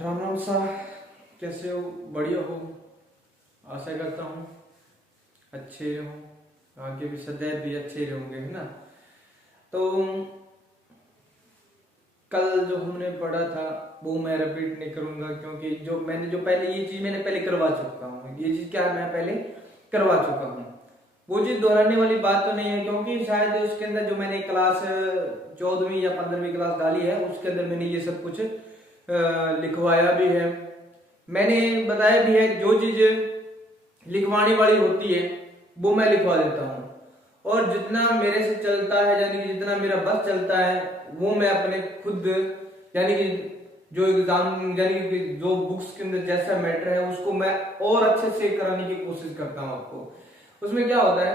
राम राम सा। कैसे हो? बढ़िया हो? आशा करता हूँ अच्छे रहो, आगे भी सदैव भी अच्छे रहोगे, है ना। तो कल जो हमने पढ़ा था वो मैं रिपीट नहीं करूंगा, क्योंकि जो पहले ये चीज मैंने पहले करवा चुका हूँ। ये चीज क्या है, मैं पहले करवा चुका हूँ। वो चीज दोहराने वाली बात तो नहीं है, क्योंकि शायद उसके अंदर जो मैंने क्लास 14वीं या 15वीं क्लास डाली है उसके अंदर मैंने ये सब कुछ लिखवाया भी है। मैंने बताया भी है जो चीज लिखवाने वाली होती है वो मैं लिखवा देता हूँ, और जितना मेरे से चलता है यानी कि जितना मेरा बस चलता है वो मैं अपने खुद यानी कि जो एग्जाम यानी कि जो बुक्स के अंदर जैसा मैटर है उसको मैं और अच्छे से कराने की कोशिश करता हूँ आपको। उसमें क्या होता है,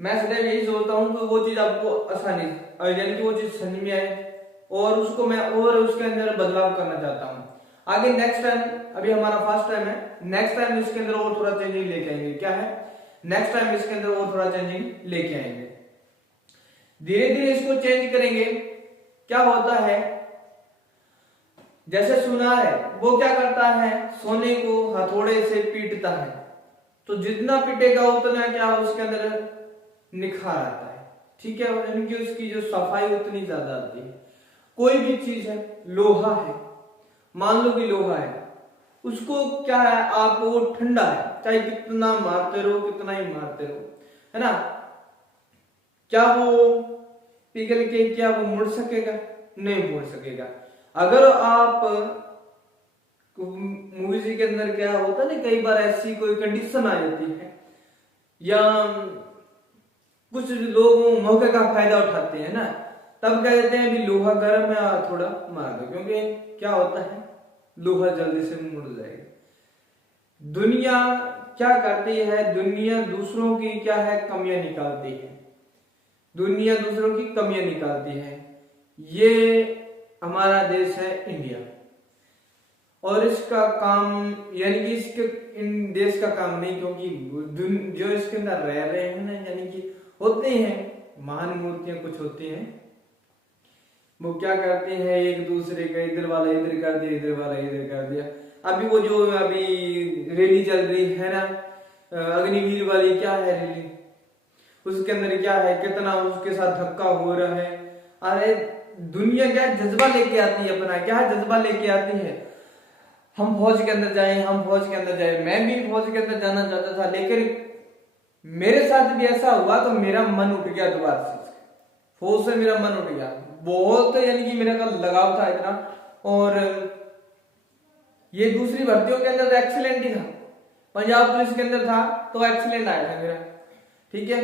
मैं सदैव यही सोचता हूँ कि वो चीज आपको आसानी यानी कि वो चीज समझ में आए, और उसको मैं और उसके अंदर बदलाव करना चाहता हूँ आगे नेक्स्ट टाइम। अभी हमारा फर्स्ट टाइम है, नेक्स्ट टाइम इसके अंदर और थोड़ा चेंजिंग लेके आएंगे। क्या है, नेक्स्ट टाइम इसके अंदर और थोड़ा चेंजिंग लेके आएंगे, धीरे धीरे इसको चेंज करेंगे। क्या होता है, जैसे सुनार है वो क्या करता है, सोने को हथौड़े से पीटता है, तो जितना पीटेगा उतना क्या उसके अंदर निखार आता है। ठीक है, यानी कि उसकी जो सफाई उतनी ज्यादा आती है। कोई भी चीज है, लोहा है, मान लो कि लोहा है, उसको क्या है, आप वो ठंडा है, चाहे कितना मारते रहो कितना ही मारते रहो, है ना, क्या वो पिघल के क्या वो मुड़ सकेगा? नहीं मुड़ सकेगा। अगर आप मूवीज के अंदर क्या होता है ना, कई बार ऐसी कोई कंडीशन आ जाती है या कुछ लोग मौके का फायदा उठाते हैं ना, तब कह देते हैं भी लोहा गर्म है थोड़ा मार दो, क्योंकि क्या होता है लोहा जल्दी से मुड़ जाएगा। दुनिया क्या करती है, दुनिया दूसरों की क्या है कमियां निकालती है, दुनिया दूसरों की कमियां निकालती है। ये हमारा देश है इंडिया, और इसका काम यानी कि इसके इन देश का काम नहीं, क्योंकि जो इसके अंदर रह रहे हैं ना, यानी कि होते हैं महान मूर्तियां कुछ होती हैं, वो क्या करते हैं एक दूसरे का, इधर वाला इधर कर दिया, इधर वाला इधर कर दिया। अभी वो जो अभी रैली चल रही है ना, अग्निवीर वाली, क्या है रैली, उसके अंदर क्या है, कितना उसके साथ धक्का हो रहा है। अरे दुनिया क्या जज्बा लेके आती है, अपना क्या जज्बा लेके आती है, हम फौज के अंदर जाएं, हम फौज के अंदर जाएं। मैं भी फौज के अंदर जाना चाहता था, लेकिन मेरे साथ भी ऐसा हुआ तो मेरा मन उठ गया दोबारा से, फौज से मेरा मन उठ गया बहुत, यानी कि मेरा कल लगाव था इतना। और ये दूसरी भर्तियों के अंदर एक्सीलेंट ही था, पंजाब पुलिस के अंदर था तो एक्सीलेंट आया था मेरा, ठीक है,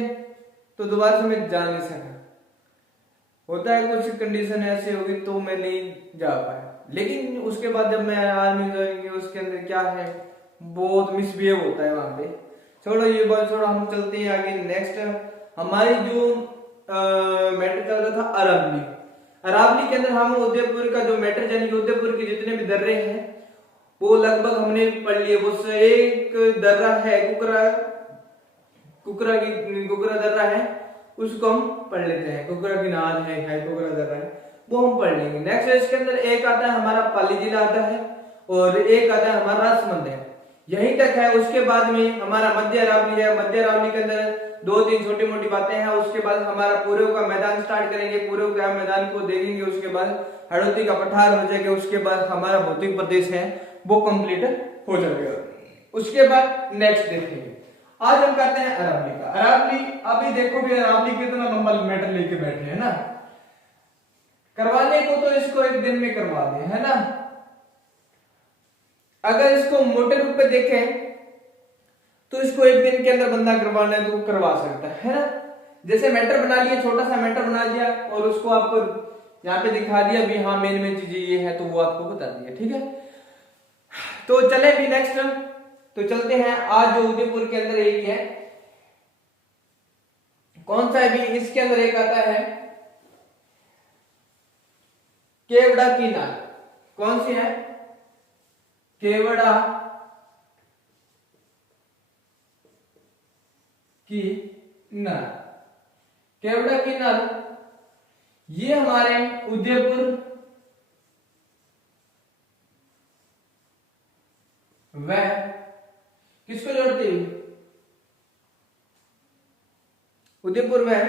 तो दोबारा से मैं जा नहीं सका। होता है कुछ कंडीशन ऐसे होगी तो मैं नहीं जा पाया, लेकिन उसके बाद जब मैं आर्मी ज्वाइन, उसके अंदर क्या है बहुत मिसबिहेव होता है वहां पे। छोड़ो ये बात, छोड़ो, हम चलते हैं आगे। नेक्स्ट हमारी जो मैटर चल रहा था अरावली, अरावली के अंदर हम उदयपुर का जो मैटर, यानी कि उदयपुर के जितने भी दर्रे हैं वो लगभग हमने पढ़ लिए। वो एक दर्रा है कुकरा, कुकरा दर्रा है, उसको हम पढ़ लेते हैं। कुकरा की नाद है कुकरा दर्रा है, वो हम पढ़ लेंगे। नेक्स्ट इसके अंदर एक आता है हमारा पाली जिला आता है, और एक आता है हमारा राजसमंद है, यहीं तक है। उसके बाद में हमारा मध्य अरावली है, मध्य अरावली के अंदर दो तीन छोटी मोटी बातें हैं। उसके बाद हमारा पूर्व का मैदान स्टार्ट करेंगे, पूर्व का मैदान को देखेंगे, उसके बाद हड़ौती का पठार हो जाएगा, उसके बाद हमारा भौतिक प्रदेश है वो कंप्लीट हो जाएगा। उसके बाद नेक्स्ट देखेंगे, आज हम करते हैं अरावली का। अरावली अभी देखो भी अरावली कितना लंबा मैटर लेके बैठे हैं ना, करवाने को तो इसको एक दिन में करवा दे, है ना। अगर इसको मोटे रूप में देखें तो इसको एक दिन के अंदर बंदा करवाना है तो करवा सकता है ना। जैसे मैटर बना लिया, छोटा सा मैटर बना दिया और उसको आपको यहाँ पे दिखा दिया भी हाँ मेन चीजें ये है, तो वो आपको बता दिया, ठीक है। तो चले भी नेक्स्ट, तो चलते हैं। आज जो उदयपुर के अंदर एक है, कौन सा है भी, इसके अंदर एक आता है केवड़ा की नाल। कौन सी है? केवड़ा की नाल। केवड़ा की नाल ये हमारे उदयपुर वह किसको जोड़ती हुई? उदयपुर वह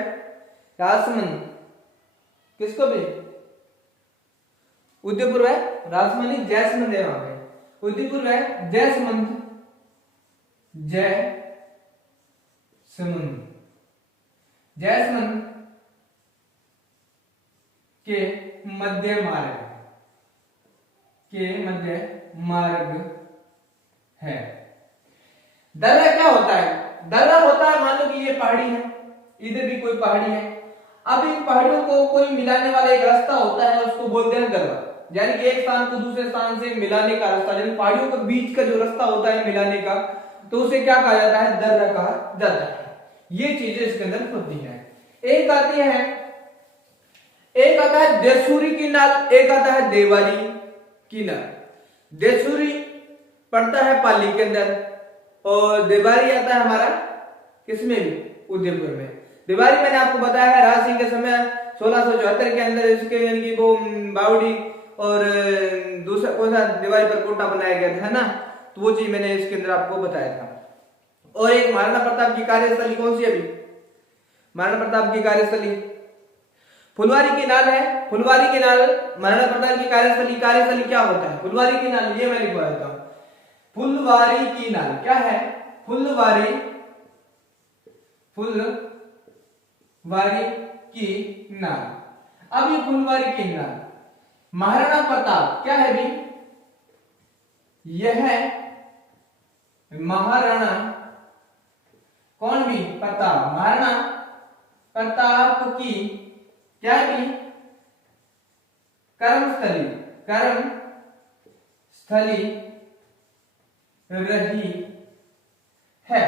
राजसमंद किसको भी? उदयपुर वह राजसमंद जयसमंद है वहां पे। उदयपुर वह जयसमंद जयसमंद के मध्य मार्ग है। दर्रा क्या होता है? दर्रा होता है, मान लो कि ये पहाड़ी है, इधर भी कोई पहाड़ी है, अब इन पहाड़ियों को कोई मिलाने वाला एक रास्ता होता है, उसको बोलते हैं दर्रा। यानी कि एक स्थान को दूसरे स्थान से मिलाने का रास्ता, यानी पहाड़ियों के बीच का जो रास्ता होता है मिलाने का, तो उसे क्या कहा जाता है? दर्रा कहा जाता है। ये चीजें इसके अंदर होती है। एक आती है, एक आता है देसूरी कीनाल, एक आता है देवारी कीनाल। देसूरी पड़ता है पाली के अंदर और देवारी आता है हमारा किसमें भी? उदयपुर में। देवारी मैंने आपको बताया है राज सिंह के समय 1674 के अंदर इसके यानी कि वो बावड़ी और दूसरा कौन सा देवारी पर कोटा बनाया गया था ना, तो वो चीज मैंने इसके अंदर आपको बताया था। और एक महाराणा प्रताप की कार्यस्थली कौन सी अभी? महाराणा प्रताप की कार्यस्थली फुलवारी कीनाल है। फुलवारी कीनाल महाराणा प्रताप की कार्यस्थली। कार्यस्थली क्या होता है? फुलवारी कीनाल, ये मैं लिखवा देता हूं। फुलवारी कीनाल क्या है? फुलवारी कीनाल। अब ये फुलवारी कीनाल महाराणा प्रताप क्या है भी? यह महाराणा कौन भी? प्रताप। महाराणा प्रताप की क्या भी? कर्मस्थली रही है।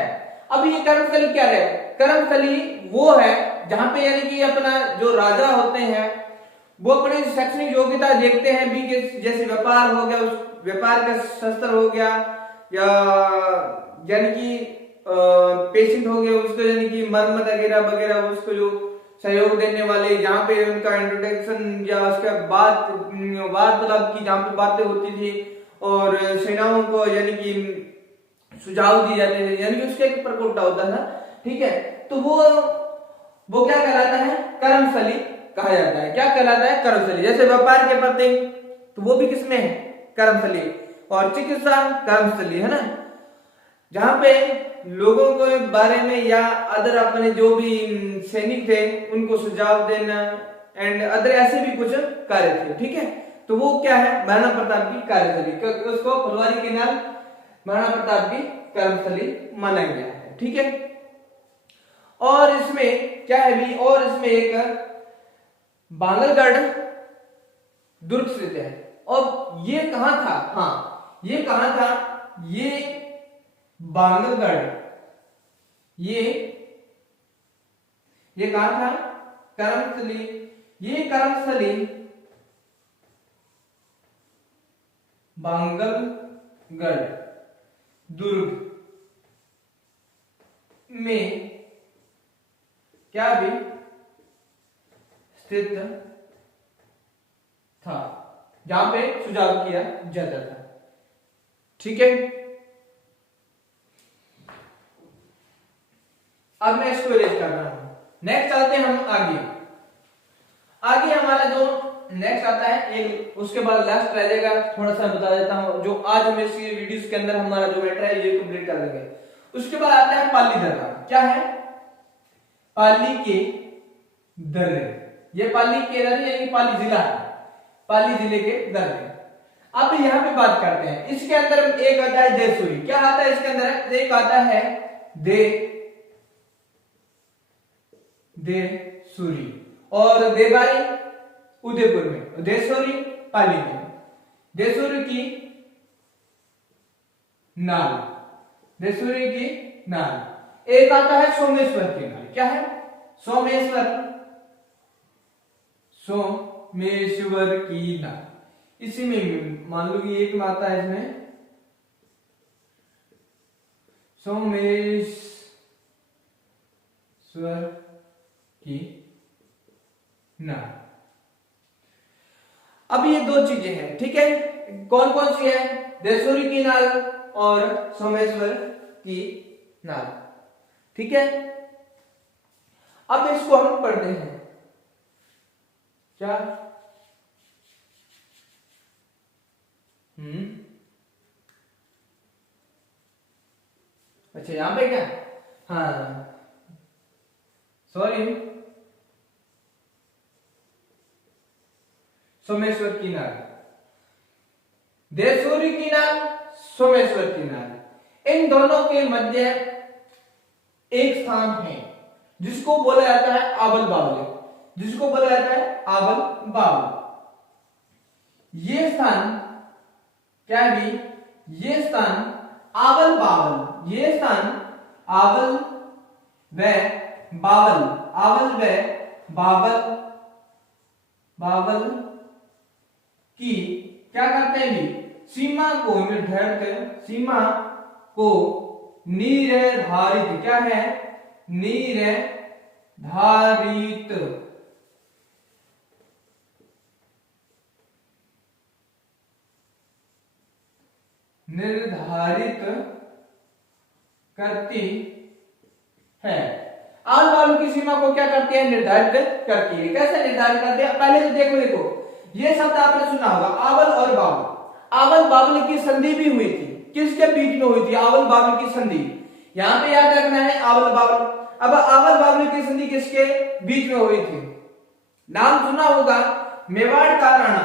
अब ये कर्मस्थली क्या है? कर्मस्थली वो है जहां पे यानी कि अपना जो राजा होते हैं वो अपनी शैक्षणिक योग्यता देखते हैं भी, कि जैसे व्यापार हो गया, उस व्यापार का शस्त्र हो गया, या यानी कि पेशेंट हो गया उसको यानी कि मरम्मत वगैरह वगैरह, उसको जो सहयोग देने वाले, जहाँ पे उनका इंट्रोडक्शन या उसका वार्तालाप की जहाँ पे बातें होती थी और सेनाओं को यानी कि सुझाव दिए जाते थे, यानी कि उसका एक प्रकोष्ठ होता था। ठीक है, तो वो क्या कहलाता है? कर्मस्थली कहा जाता है। क्या कहलाता है? कर्मस्थली। जैसे व्यापार के प्रति तो वो भी किसमें है? कर्मस्थली। और चिकित्सा कर्मस्थली है ना, जहां पे लोगों के बारे में या अदर अपने जो भी सैनिक थे उनको सुझाव देना एंड अदर ऐसे भी कुछ कार्य थे। ठीक है, तो वो क्या है? महाराणा प्रताप की कार्यस्थली। उसको फुलवारी कीनाल महाराणा प्रताप की कर्मस्थली माना गया है। ठीक है, और इसमें क्या है भी? और इसमें एक बांगलगढ़ दुर्ग स्थित है। और ये कहां था? हाँ, ये कहां था? ये बांगलगढ़, ये कहां था? कर्मस्थली। ये कर्मस्थली बांगलगढ़ दुर्ग में क्या भी स्थित था, जहां पे सुझाव किया जाता था। ठीक है, अब मैं इसको इरेज कर रहा हूं। नेक्स्ट चलते हैं हम आगे हमारा जो नेक्स्ट आता है एक, उसके बाद लास्ट रह जाएगा। थोड़ा सा बता देता हूं, जो आज हम इस वीडियोस के अंदर हमारा जो मैटर है ये कंप्लीट कर देंगे। उसके बाद आता है पाली दर्रा। क्या है? पाली के दर्रे। ये पाली के दर्रे यानी पाली जिला है, पाली जिले के दर्रे। अब यहाँ पे बात करते हैं, इसके अंदर एक आता है देसूरी। क्या आता है इसके अंदर? एक आता है देसूरी और देवारी उदयपुर में, देसूरी पाली में। देसूरी की नाल, देसूरी की नाल। एक आता है सोमेश्वर की नाल। क्या है? सोमेश्वर की नाल। इसी में मान लो कि एक में आता है इसमें सोमेश्वर की नाल। अब ये दो चीजें हैं। ठीक है, कौन कौन सी है? देसूरी की नाल और सोमेश्वर की नाल। ठीक है, अब इसको हम पढ़ते हैं क्या। अच्छा यहां पे क्या, हाँ सॉरी, सोमेश्वर की नाल, देवसूरी की नाल, सोमेश्वर की नाल, इन दोनों के मध्य एक स्थान है जिसको बोला जाता है आवल बावली, जिसको बोला जाता है आवल बावल। ये स्थान क्या है भी, ये स्थान आवल बावल, ये स्थान आवल व बावल, आवल व बावल, बावल की क्या करते हैं भी, सीमा को निर्धारित, सीमा को निर्धारित, क्या है, निर्धारित निर्धारित करती है। आवल बावल की सीमा को क्या करती है, निर्धारित करती है। कैसे निर्धारित करती है, पहले तो देखो ये शब्द आपने सुना होगा आवल और बावल। आवल बावल की संधि भी हुई थी, किसके बीच में हुई थी, आवल बावल की संधि। यहां पे याद रखना है आवल बावल। अब आवल बावल की संधि किसके बीच में हुई थी, नाम सुना होगा मेवाड़ का राणा,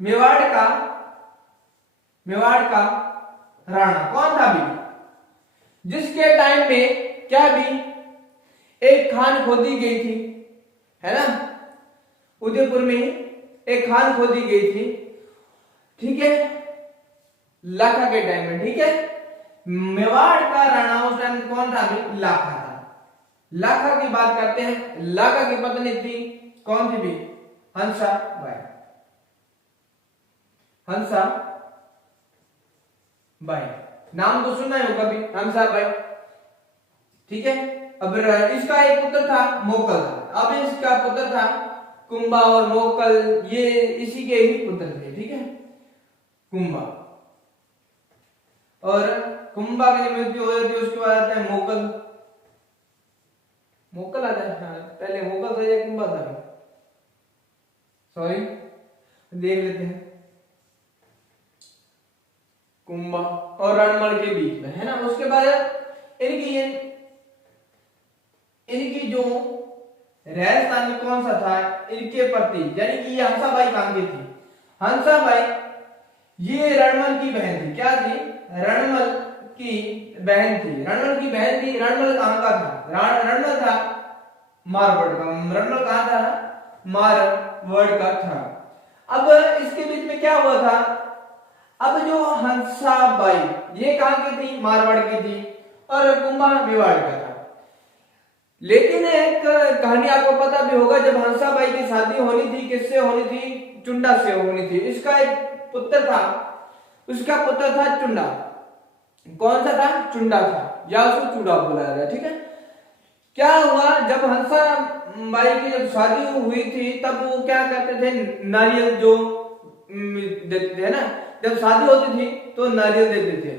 मेवाड़ का राणा कौन था भी, जिसके टाइम में क्या भी एक खान खोदी गई थी, है ना, उदयपुर में एक खान खोदी गई थी। ठीक है, लाखा के टाइम में। ठीक है, मेवाड़ का राणा उस टाइम कौन था भी, लाखा था। लाखा की बात करते हैं, लाखा की पत्नी थी कौन थी भी, हंसा बाई, हंसा बाई, नाम तो सुना ही होगा भी, हंसा बाई। ठीक है, अब इसका एक पुत्र था मोकल था, अब इसका पुत्र था कुंभा और मोकल, ये इसी के ही पुत्र थे। ठीक है, कुंभा और कुंभा की मृत्यु हो जाती है, उसके बाद आता है मोकल, मोकल आता है, हाँ, पहले मोकल था या कुंभा था, सॉरी देख लेते हैं, कुंभा और रणमल के बीच में, है ना। उसके बाद इनकी जो राजस्थान में कौन सा था, इनके प्रति, यानी कि ये हंसाबाई कहां की थी, हंसाबाई ये रणमल की बहन थी, क्या थी, रणमल की बहन थी, रणमल की बहन थी। रणमल कहां का था, रणमल था मारवाड़ का, रणमल कहां था, मारवाड़ का था। अब इसके बीच में क्या हुआ था, अब जो हंसाबाई ये कहां की थी, मारवाड़ की थी, और कुंभा मेवाड़ का था। लेकिन एक कहानी आपको पता भी होगा, जब हंसाबाई की शादी होनी थी, किससे होनी थी, चुंडा से होनी थी। इसका एक पुत्र था, उसका पुत्र था चुंडा, कौन सा था, चुंडा था, या उसको चूड़ा बुलाया गया। ठीक है, क्या हुआ, जब हंसाबाई की जब शादी हुई थी, तब वो क्या करते थे, नारियल जो देते थे ना, जब शादी होती थी तो नारियल देते थे,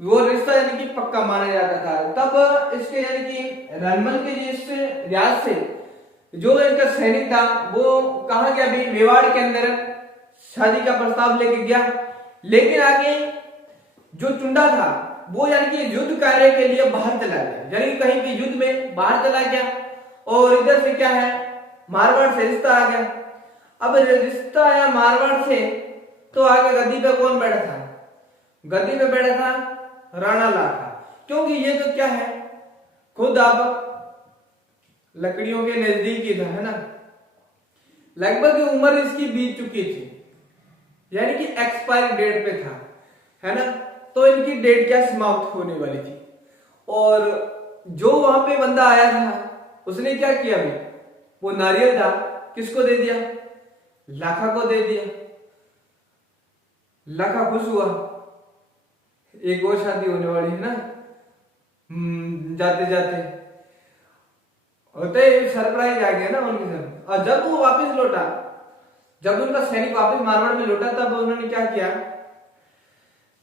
वो रिश्ता यानी कि पक्का माना जाता था। तब इसके यानी कि रणमल के जिस रियाज से जो इनका सैनिक था वो कहां गया भी, मेवाड़ के अंदर शादी का प्रस्ताव लेके गया। लेकिन आगे जो चुंडा था वो यानी कि युद्ध कार्य के लिए बाहर चला गया, यानी कहीं भी युद्ध में बाहर चला गया, और इधर से क्या है, मारवाड़ से रिश्ता आ गया। अब रिश्ता आया मारवाड़ से, तो आगे गद्दी पे कौन बैठा था, गद्दी पे बैठा था राणा लाखा, क्योंकि ये तो क्या है, खुद आप लकड़ियों के नजदीक ही था, है ना, लगभग उम्र इसकी बीत चुकी थी, यानी कि एक्सपायरी डेट पे था, है ना, तो इनकी डेट क्या समाप्त होने वाली थी। और जो वहां पे बंदा आया था उसने क्या किया भी, वो नारियल था किसको दे दिया, लाखा को दे दिया। लाखा खुश हुआ, एक और शादी होने वाली है ना, जाते जाते होते सरप्राइज आ गया ना उनके साथ। और जब वो वापस लौटा, जब उनका सैनिक वापस मारवाड़ में लौटा, तब उन्होंने क्या किया,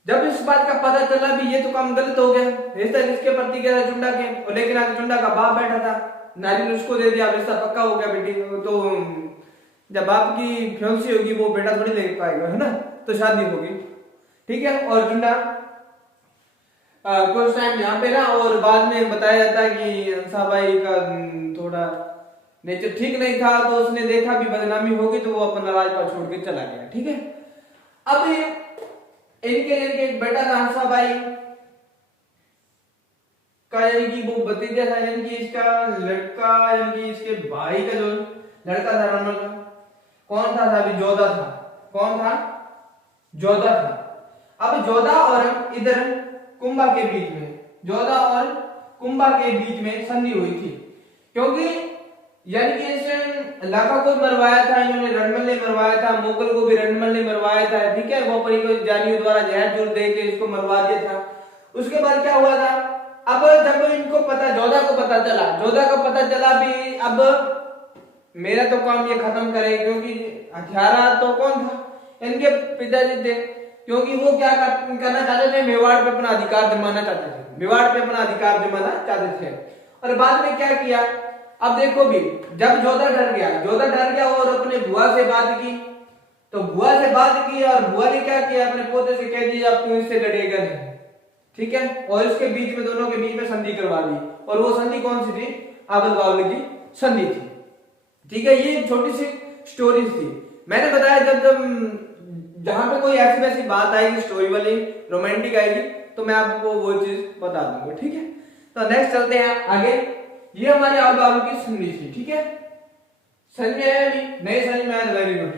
जब इस बात का पता चला भी ये तो काम गलत हो गया, रिश्ता किसके प्रति गया चुंडा के, और लेकिन आगे चुंडा का बाप बैठा था, नारियल उसको दे दिया, रिश्ता पक्का हो गया बेटी। तो जब बाप की फियांसी होगी वो बेटा थोड़ी ले पाएगा, है ना, तो शादी होगी, ठीक है। और चुंडा कुछ टाइम यहाँ पे ना, और बाद में बताया जाता है कि हंसा भाई का थोड़ा नेचर ठीक नहीं था, तो उसने देखा भी बदनामी होगी तो वो अपना राजपाट छोड़ के चला गया, ठीक है। अब इनके एक बेटा था हंसा भाई का, यानी कि वो भतीजा था, यानी कि इसका लड़का, यानी कि इसके भाई का जो लड़का था रमन का, कौन था अभी जोधा था। कौन था? जोधा था। अब जोधा और इधर कुंभा के बीच में, जोधा और कुंभा के बीच में संधि हुई थी, क्योंकि यानी कि इस लाखा को मरवाया था इन्होंने, रणमल ने मरवाया था, मुगल को भी रणमल ने मरवाया था, ठीक है। वो परी को जानियों द्वारा जहर जुड़ दे के इसको मरवा दिया था। उसके बाद क्या हुआ था, अब जब इनको पता, जोधा को पता चला, जोधा को पता चला भी अब मेरा तो काम ये खत्म करे, क्योंकि हथियारा तो कौन था, इनके पिताजी थे, क्योंकि वो क्या करना चाहते थे, मेवाड़ पे अपना अधिकार जमाना चाहते थे, मेवाड़ पे अपना अधिकार जमाना चाहते थे। और बाद में क्या किया, अब देखो भी, जब जोधा डर गया और अपने बुआ से बात की, तो बुआ से बात की और बुआ ने क्या किया, अपने पोते से कह दिया अब तू इससे डरेगा नहीं, ठीक है। और इसके बीच में, दोनों के बीच में संधि करवा दी, और वो संधि कौन सी थी, आबद बावली की संधि थी, ठीक है। ये छोटी सी स्टोरी थी, मैंने बताया जब जहां पे कोई ऐसी वैसी बात आएगी स्टोरी वाली, रोमांटिक आएगी, तो मैं आपको वो चीज बता दूंगा, ठीक है। तो नेक्स्ट चलते हैं आगे। ये हमारे आबद बावली की संधि थी, ठीक है। समझ में आया नहीं समझ में आया, वेरी गुड।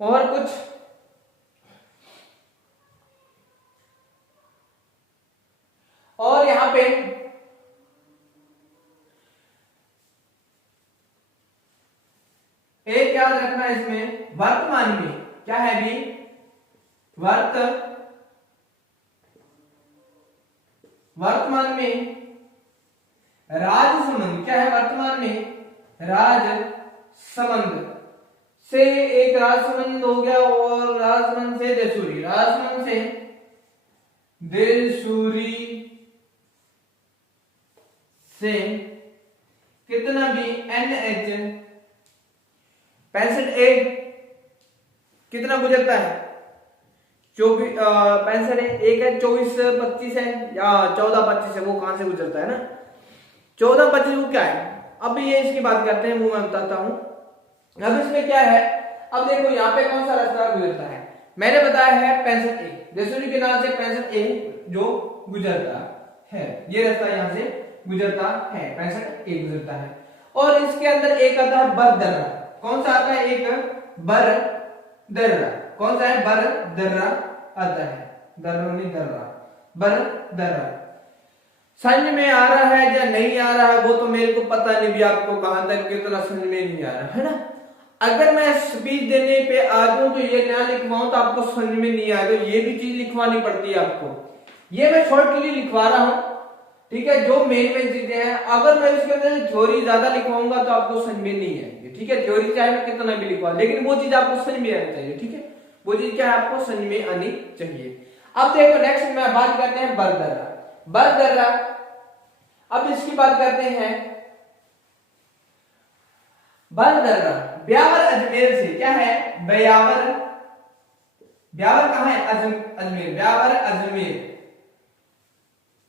और कुछ और यहां पे एक याद रखना इसमें, वर्तमान में क्या है भी, वर्तमान में राजसमंद क्या है, वर्तमान में राजसमंद से एक राजसमंद हो गया, और राजसमंद से देसूरी, राजसमंद से देसूरी से कितना भी NH 65A कितना गुजरता है, 65 है, एक है 24-25 है या 14-25 है, वो कहां से गुजरता है ना, 14-25 वो क्या है, अब ये इसकी बात करते हैं, वो मैं बताता हूं। अब इसमें क्या है, अब देखो यहाँ पे कौन सा रास्ता गुजरता है, मैंने बताया है 65A, देसूरी के नाम से 65A जो गुजरता है, ये रास्ता यहाँ से गुजरता है, 65A गुजरता है। और इसके अंदर एक आता है बरदर्रा, कौन सा आता है, एक बरदर्रा, कौन सा है, बरदर्रा आता है, दर्रा दर्रा, बरदर्रा। समझ में आ रहा है या नहीं आ रहा है वो तो मेरे को पता नहीं भी, आपको कहां तक कितना समझ में नहीं आ रहा है ना। अगर मैं स्पीच देने पे आ जाऊं तो ये क्या लिखवाऊं तो आपको समझ में नहीं आएगा, ये भी चीज लिखवानी पड़ती है आपको, ये मैं शॉर्टली लिखवा रहा हूं, ठीक है, जो मेन चीजें हैं। अगर मैं इसके अंदर थ्योरी ज्यादा लिखवाऊंगा तो आपको समझ में नहीं आएगी, ठीक है। थ्योरी चाहे मैं कितना भी लिखवा, लेकिन वो चीज आपको समझ में आनी चाहिए, ठीक है, वो चीज क्या है, आपको समझ में आनी चाहिए। अब देखो नेक्स्ट में बात करते हैं बरदर्रा, बरदर्रा। अब इसकी बात करते हैं बरदर्रा, ब्यावर अजमेर से क्या है, ब्यावर, ब्यावर कहां है, अजमेर, ब्यावर अजमेर,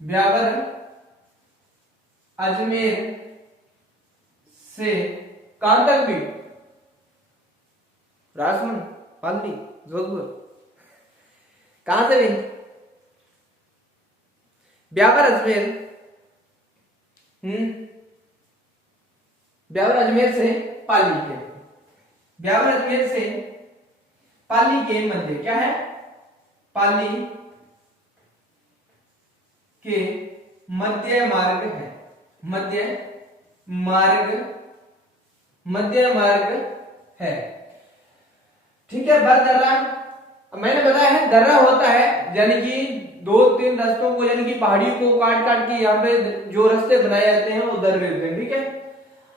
ब्यावर अजमेर से कहां तक भी, राजसमंद, पाली, जोधपुर, कहां से भी, ब्यावर अजमेर, ब्यावर अजमेर से पाली के, ब्यावर अजमेर से पाली के मध्य क्या है, पाली के मध्य मार्ग है, मध्य मार्ग है, ठीक है। बरदर्रा मैंने बताया है, दर्रा होता है यानी कि 2-3 रास्तों को, यानी कि पहाड़ियों को काट काट के यहाँ पे जो रास्ते बनाए जाते हैं वो दर्रे होते हैं, ठीक है।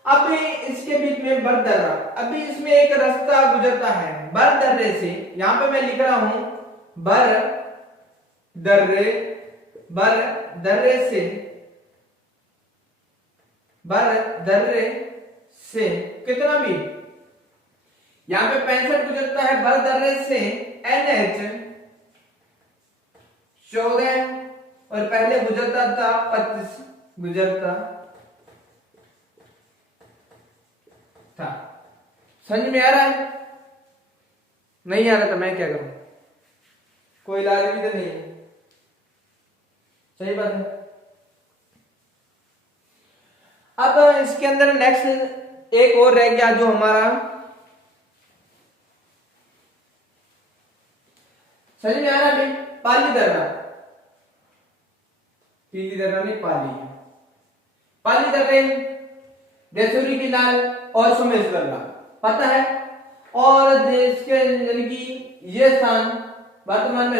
अभी इसके बीच में बरदर्रा, अभी इसमें एक रास्ता गुजरता है बरदर्रे से, यहां पे मैं लिख रहा हूं बरदर्रे से, बरदर्रे से कितना भी, यहां पे 65 गुजरता है बरदर्रे से NH 14 और पहले गुजरता था 25 गुजरता था। समझ में आ रहा है? नहीं आ रहा तो मैं क्या करूं, कोई इलाज भी तो नहीं है, सही बात है। अब इसके अंदर नेक्स्ट एक और रह गया जो हमारा, समझ में आ रहा है? पाली दर्रा, पीली दर्रा नहीं पाली दर्रे, देसुरी की लाल और सोमेश दर्रा, पता है। और देश के यानी कि ये स्थान वर्तमान में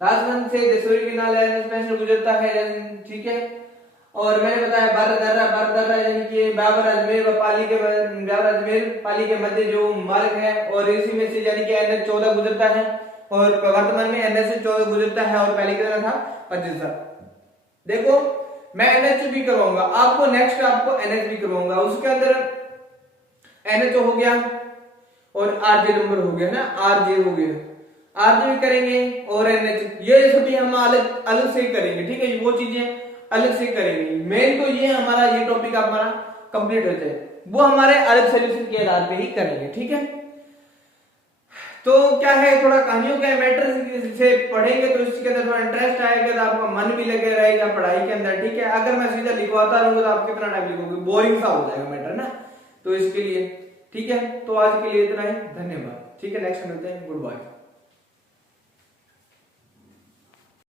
राजमंद से देसुरी की नाल स्पेशल गुजरता है, ठीक है। और मैंने बताया बरदर्रा यानी कि ब्यावर अजमेर पाली के मध्य जो मार्ग है, और इसी में से यानी कि NH 14 गुजरता है, और वर्तमान में NH 14 गुजरता है, और पहले कितना था 25। देखो मैं NH भी करवाऊंगा आपको, नेक्स्ट आपको NH भी करवाऊंगा, उसके अंदर NH हो गया और RJ नंबर हो गया ना, RJ हो गया, RJ भी करेंगे और NH, ये सभी हम अलग अलग से करेंगे, ठीक है। वो चीजें अलग से करेंगे, मेन तो ये हमारा ये टॉपिक हमारा कंप्लीट हो जाए, वो हमारे अलग सोल्यूशन के आधार पे ही करेंगे, ठीक है। तो क्या है, थोड़ा कहानियों का मैटर से पढ़ेंगे तो इसके अंदर थोड़ा इंटरेस्ट आएगा, तो आपका मन भी लगे रहेगा पढ़ाई के अंदर, ठीक है। अगर मैं सीधा लिखवाता रहूंगा तो आप कितना टाइम लिखोगे, बोरिंग सा हो जाएगा मैटर ना, तो इसके लिए ठीक है। तो आज के लिए इतना ही, धन्यवाद, ठीक है। नेक्स्ट मिलते हैं, गुड बाय।